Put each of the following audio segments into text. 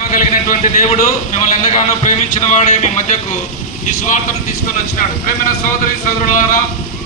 కలిగినటువంటి దేవుడు మిమ్మల్ని ఎంతగానో ప్రేమించిన వాడే మీ మధ్యకు ఈ సువార్తను తీసుకొని వచ్చినాడు. ప్రేమైన సోదరి సోదరులారా,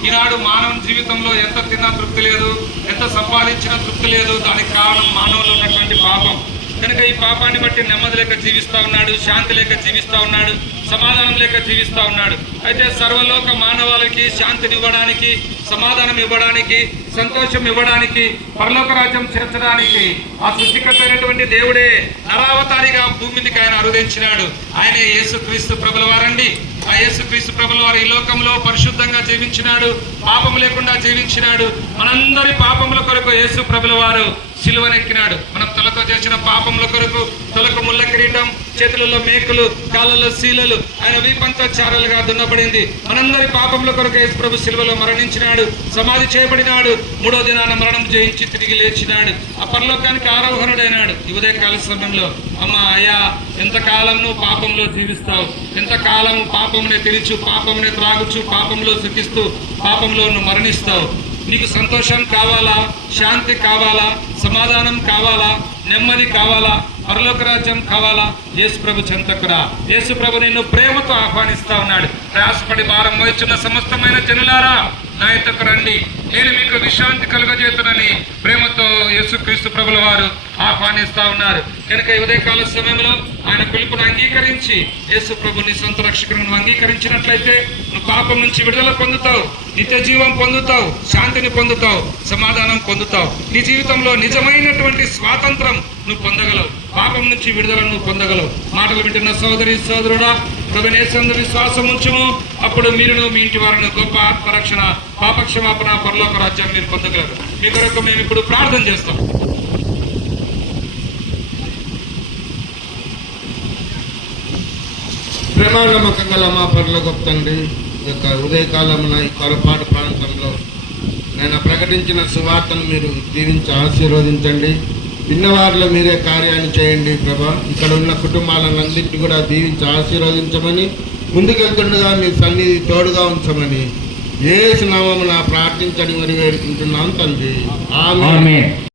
ఈనాడు మానవ జీవితంలో ఎంత తిన్నా తృప్తి లేదు, ఎంత సంపాదించినా తృప్తి లేదు. దానికి కారణం మానవులు ఉన్నటువంటి పాపం. కనుక ఈ పాపాన్ని బట్టి నెమ్మది లేక జీవిస్తూ ఉన్నాడు, శాంతి లేక జీవిస్తూ ఉన్నాడు, సమాధానం లేక జీవిస్తూ ఉన్నాడు. అయితే సర్వలోక మానవాళికి శాంతిని ఇవ్వడానికి, సమాధానం ఇవ్వడానికి, సంతోషం ఇవ్వడానికి, పరలోక రాజ్యం చేర్చడానికి ఆ సృష్టికర్త అయినటువంటి దేవుడే నరావతారిగా భూమి మీదకి ఆయన అరుదించినాడు. ఆయనే యేసుక్రీస్తు ప్రభుల వారండి. ఆ యేసుక్రీస్తు ప్రభుల వారు ఈ లోకంలో పరిశుద్ధంగా జీవించినాడు, పాపం లేకుండా జీవించినాడు. మనందరి పాపముల కొరకు యేసు ప్రభుల వారు సిలువనెక్కినాడు. మనం తలతో చేసిన పాపముల కొరకు తలకు ముళ్ళ కిరీటం, చేతులలో మేకులు, కాళ్ళలో శీలలు, ఆయన వీపంతా చారలుగా దున్నబడింది. మనందరి పాపముల కొరకు యేసు ప్రభు సిలువలో మరణించినాడు, సమాధి చేయబడినాడు, మూడో దినాన మరణం జయించి తిరిగి లేచినాడు, ఆ పరలోకానికి ఆరోహణుడైనాడు. ఈ ఉదయకాల సమయంలో అమ్మా అయ్యా, ఎంతకాలం నువ్వు పాపంలో జీవిస్తావు, ఎంతకాలం పాపమునే తినచ్చు, పాపమునే త్రాగుచు, పాపంలో సుఖిస్తూ పాపంలో నువ్వు మరణిస్తావు. నీకు సంతోషం కావాలా, శాంతి కావాలా, సమాధానం కావాలా, నెమ్మది కావాలా, పరలోక రాజ్యం కావాలా? యేసు ప్రభు చెంతకురా. యేసు ప్రభు నిన్ను ప్రేమతో ఆహ్వానిస్తా ఉన్నాడు. ప్రయాసపడి భారం మోయుచున్న సమస్తమైన జనులారా, నా యొద్దకు రండి, నేను మీకు విశ్రాంతి కలుగజేతునని ప్రేమతో యేసుక్రీస్తు ప్రభుల వారు ఆహ్వానిస్తా ఉన్నారు. కనుక ఈ ఉదయకాల సమయంలో ఆయన పిలుపును అంగీకరించి యేసు ప్రభుని సొంత రక్షకులను అంగీకరించినట్లయితే నువ్వు పాపం నుంచి విడుదల పొందుతావు, నిత్య జీవం పొందుతావు, శాంతిని పొందుతావు, సమాధానం పొందుతావు. నీ జీవితంలో నిజమైనటువంటి స్వాతంత్రం నువ్వు పొందగలవు, పాపం నుంచి విడుదల నువ్వు పొందగలవు. మాటలు వింటున్న సోదరి సోదరుడా, ప్రభునేసందు విశ్వాసం ఉంచుము, అప్పుడు మీరును మీ ఇంటి వారిని గొప్ప ఆత్మరక్షణ, పాపక్షమాపణ, పరలోక రాజ్యం మీరు పొందగలరు. మీ కొరకు మేము ఇప్పుడు ప్రార్థన చేస్తాం. ప్రేమానమ్మకం గల మా పరలోక తండ్రి, ఈ యొక్క ఉదయకాలమున ఈ కొరపాటు ప్రాంతంలో నేను ప్రకటించిన సువార్తను మీరు దీవించి ఆశీర్వదించండి. విన్నవారిలో మీరే కార్యాన్ని చేయండి ప్రభా. ఇక్కడ ఉన్న కుటుంబాలన్నింటినీ కూడా దీవించి ఆశీర్వదించమని, ముందుకెళ్తుండగా మీ సన్నిధి తోడుగా ఉంచమని యేసు నామమున ప్రార్థించని మరి వేడుకుంటున్నాం తండ్రి. ఆమేన్.